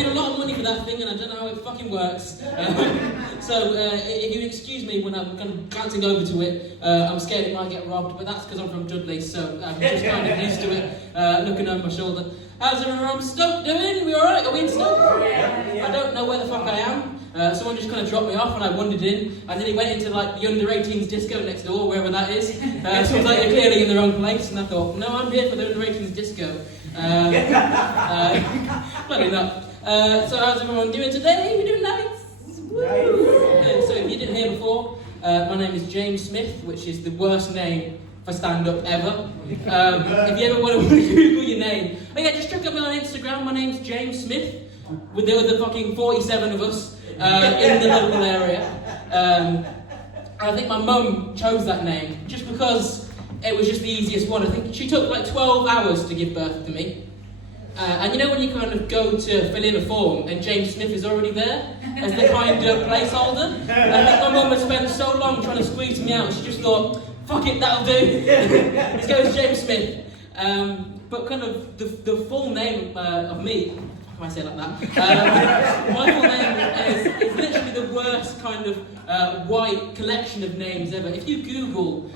paid a lot of money for that thing, and I don't know how it fucking works. So if you excuse me when I'm kind of glancing over to it, I'm scared it might get robbed, but that's because I'm from Dudley, so I'm just kind of used to it, looking over my shoulder. How's everyone from Stoke doing? We alright? Are we in Stoke? Yeah. I don't know where the fuck I am. Someone just kind of dropped me off and I wandered in. I nearly went into like the under-18s disco next door, wherever that is. So I was like, you're clearly in the wrong place. And I thought, no, I'm here for the under-18s disco. Bloody enough. So how's everyone doing today? You doing nice? Woo! So if you didn't hear before, my name is James Smith, which is the worst name for stand-up ever. If you ever want to Google your name, oh yeah, just check out me on Instagram. My name's James Smith, with the other fucking 47 of us in the local area. I think my mum chose that name just because it was just the easiest one. I think she took like 12 hours to give birth to me. And you know when you kind of go to fill in a form and James Smith is already there as the kind of placeholder? I think my mum had spent so long trying to squeeze me out, she just thought, fuck it, that'll do. Let's go with James Smith. But kind of the full name of me, how can I say it like that? My full name is literally the worst kind of white collection of names ever. If you Google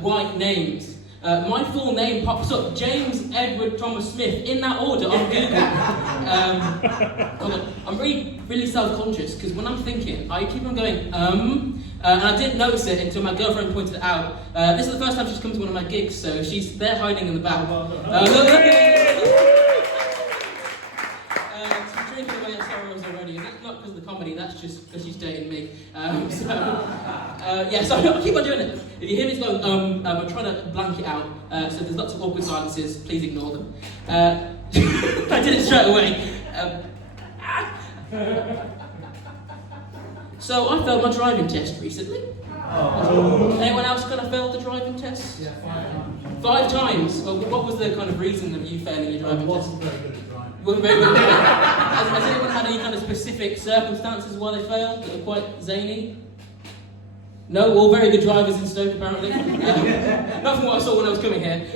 white names, my full name pops up, James Edward Thomas Smith, in that order on Google. I'm really self-conscious, because when I'm thinking, I keep on going, and I didn't notice it until my girlfriend pointed it out. This is the first time she's come to one of my gigs, so she's there hiding in the back. She's drinking away her sorrows already, and that's not because of the comedy, that's just because she's dating me. So I keep on doing it. If you hear me going, I'm trying to blank it out, so there's lots of awkward silences, please ignore them. I did it straight away. So I failed my driving test recently. Oh. Anyone else kind of failed the driving test? Yeah, 5 times. 5 times? Well, what was the kind of reason of you failing your driving test? I wasn't very good at driving. You weren't very good at driving. Has anyone had any kind of specific circumstances why they failed that are quite zany? No, all very good drivers in Stoke apparently. Not from what I saw when I was coming here,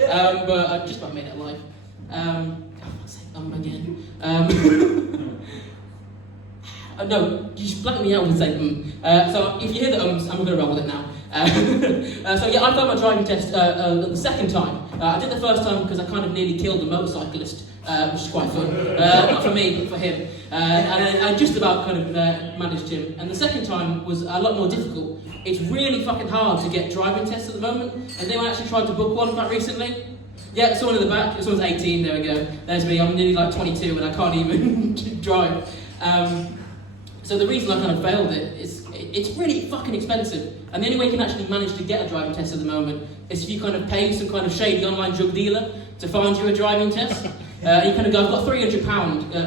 but I just about made it alive. I'll say again. No, you just blank me out and say so if you hear the ums, I'm going to roll with it now. So yeah, I failed my driving test the second time. I did the first time because I kind of nearly killed a motorcyclist, which is quite fun. Not for me, but for him. And I just about kind of managed him. And the second time was a lot more difficult. It's really fucking hard to get driving tests at the moment. Has anyone actually tried to book one quite recently? Yeah, someone in the back. Someone's 18, there we go. There's me, I'm nearly like 22 and I can't even drive. So the reason I kind of failed it is it's really fucking expensive. And the only way you can actually manage to get a driving test at the moment is if you kind of pay some kind of shady online drug dealer to find you a driving test. You kind of go, I've got £300,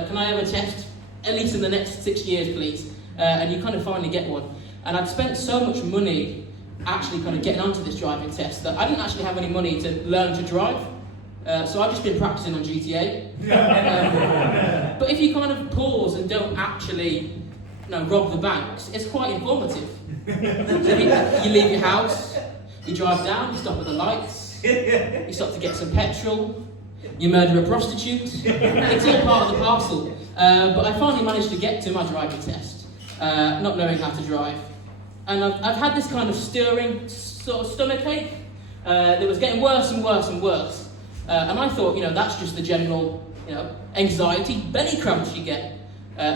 can I have a test at least in the next 6 years, please? And you kind of finally get one. And I'd spent so much money actually kind of getting onto this driving test that I didn't actually have any money to learn to drive. So I've just been practicing on GTA. But if you kind of pause and don't actually rob the banks, it's quite informative. So you leave your house, you drive down, you stop at the lights, you stop to get some petrol, you murder a prostitute. It's all part of the parcel. But I finally managed to get to my driving test, not knowing how to drive. And I've had this kind of stirring sort of stomachache that was getting worse and worse and worse. And I thought, that's just the general, anxiety belly cramps you get.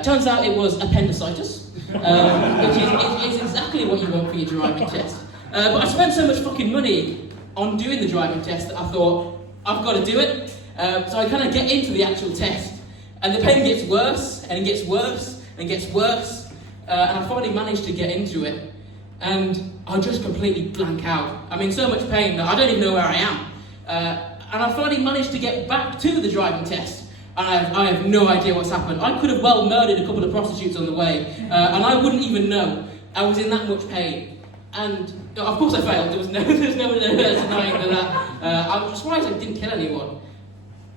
Turns out it was appendicitis, which is exactly what you want for your driving test. But I spent so much fucking money on doing the driving test that I thought, I've got to do it. So I kind of get into the actual test, and the pain gets worse, and it gets worse, and it gets worse. And I finally managed to get into it, and I just completely blank out. I'm in so much pain that I don't even know where I am. And I finally managed to get back to the driving test. And I have no idea what's happened. I could have well murdered a couple of prostitutes on the way, and I wouldn't even know. I was in that much pain. And of course I failed. There's no denying that. I was surprised I didn't kill anyone.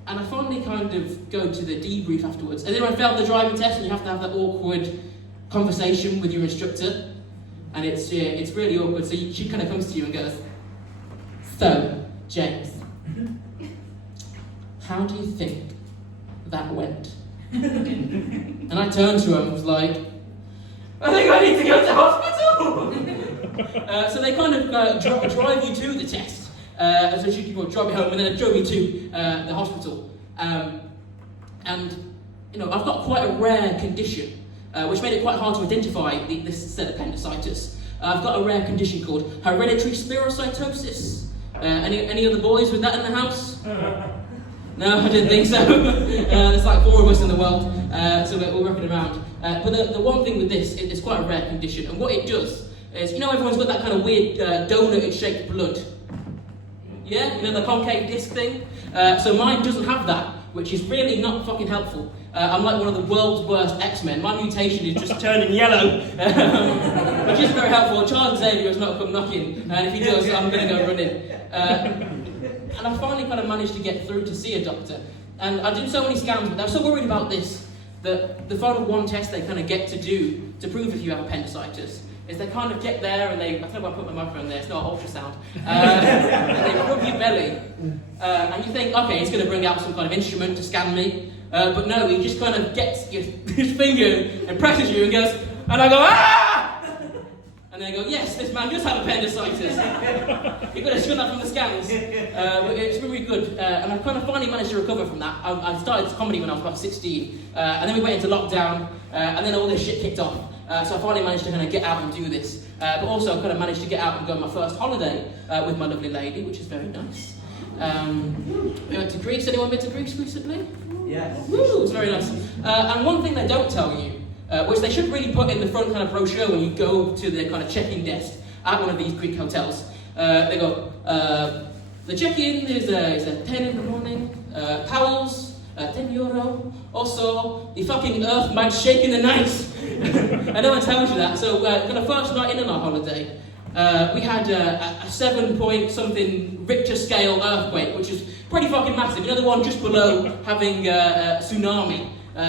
And I finally kind of go to the debrief afterwards. And then I failed the driving test, and you have to have that awkward conversation with your instructor. And it's really awkward. So she kind of comes to you and goes, "So, James, how do you think that went?" And I turned to him and was like, I think I need to go to hospital! So they kind of drive you to the test. So you drive me home and then drove me to the hospital. And you know, I've got quite a rare condition, which made it quite hard to identify this said appendicitis. I've got a rare condition called hereditary spherocytosis. Any other boys with that in the house? No, I didn't think so. There's like 4 of us in the world, so we're working around. But the one thing with this, it's quite a rare condition, and what it does is, you know, everyone's got that kind of weird donut-shaped blood. Yeah, you know, the concave disc thing? So mine doesn't have that, which is really not fucking helpful. I'm like one of the world's worst X-Men. My mutation is just turning yellow, which isn't very helpful. Charles Xavier has not come knocking, and if he does, I'm going to go running. And I finally kind of managed to get through to see a doctor. And I did so many scans, but I was so worried about this that the final one test they kind of get to do to prove if you have appendicitis is they kind of get there and they, I don't know why I put my microphone there, it's not ultrasound, and they rub your belly, and you think, okay, he's going to bring out some kind of instrument to scan me, but no, he just kind of gets his finger and presses you and goes, and I go, ah! And they go, yes, this man does have appendicitis. You've got to show that from the scans. It's really good. And I kind of finally managed to recover from that. I started comedy when I was about 16. And then we went into lockdown. And then all this shit kicked off. So I finally managed to kind of get out and do this. But also I kind of managed to get out and go on my first holiday with my lovely lady, which is very nice. We went to Greece. Anyone been to Greece recently? Yes. Woo, it's very nice. And one thing they don't tell you, which they should really put in the front kind of brochure when you go to the kind of check-in desk at one of these Greek hotels. They go, the check-in is at 10 in the morning, towels, €10. Also, the fucking earth might shake in the night. And no one tells you that. So, for the first night in on our holiday, we had a 7-point-something Richter scale earthquake, which is pretty fucking massive. You know, the one just below having a tsunami,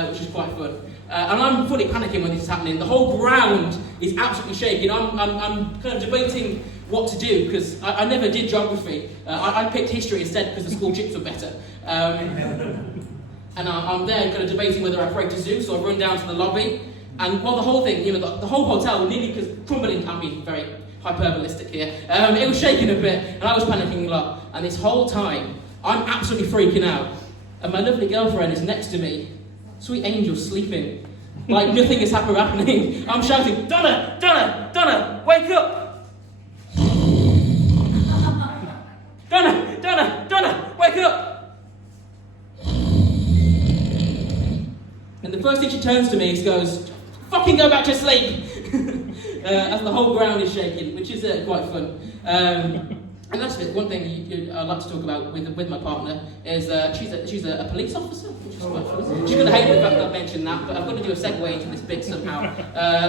which is quite fun. And I'm fully panicking when this is happening. The whole ground is absolutely shaking. I'm kind of debating what to do, because I never did geography. I picked history instead because the school chips were better. And I'm there kind of debating whether I pray to Zeus or run down to the lobby. And well, the whole thing, you know, the whole hotel nearly crumbling. I'm being very hyperbolistic here. It was shaking a bit, and I was panicking a lot. And this whole time, I'm absolutely freaking out. And my lovely girlfriend is next to me. Sweet angel sleeping, like nothing is happening. I'm shouting, Donna, Donna, Donna, wake up! Donna, Donna, Donna, wake up! And the first thing she turns to me is goes, fucking go back to sleep! As the whole ground is shaking, which is quite fun. And that's it. One thing I'd like to talk about with my partner is she's a police officer, which is quite fun. She's going to hate the fact that I mentioned that, but I've got to do a segue into this bit somehow.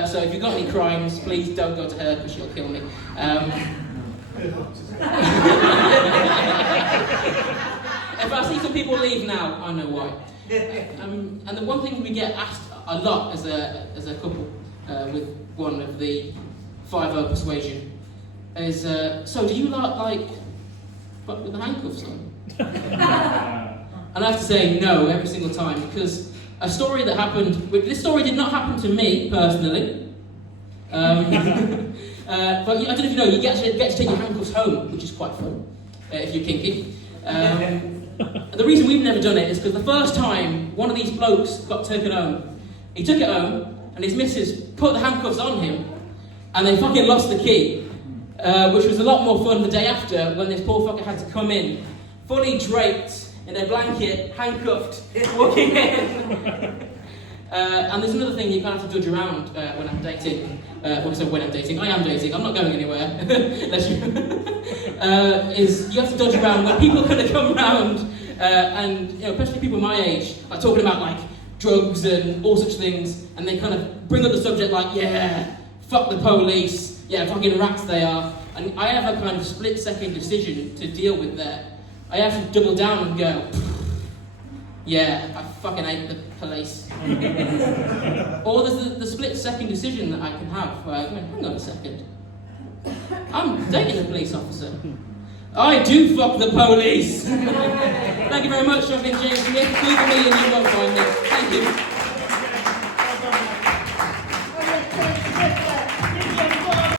So if you've got any crimes, please don't go to her because she'll kill me. If I see some people leave now, I know why. And the one thing we get asked a lot as a couple with one of the 5-0 persuasion is, so do you like fuck with the handcuffs on? And I have to say no every single time, because a story that happened, this story did not happen to me personally, but I don't know if you know, you get to take your handcuffs home, which is quite fun, if you're kinky. The reason we've never done it is because the first time one of these blokes got taken home, he took it home, and his missus put the handcuffs on him, and they fucking lost the key. Which was a lot more fun the day after, when this poor fucker had to come in, fully draped in a blanket, handcuffed, walking in. And there's another thing you kind of have to dodge around when I'm dating. When I'm dating, I am dating, I'm not going anywhere. Is you have to dodge around when people kind of come around, and you know, especially people my age, like talking about like drugs and all such things, and they kind of bring up the subject like, yeah, fuck the police. Yeah, fucking rats they are. And I have a kind of split-second decision to deal with that. I have to double down and go, yeah, I fucking hate the police. Or there's the split-second decision that I can have where I go, hang on a second. I'm dating a police officer. I do fuck the police. Thank you very much. I've been James Smith. Google me and you won't find me. Thank you. Thank you.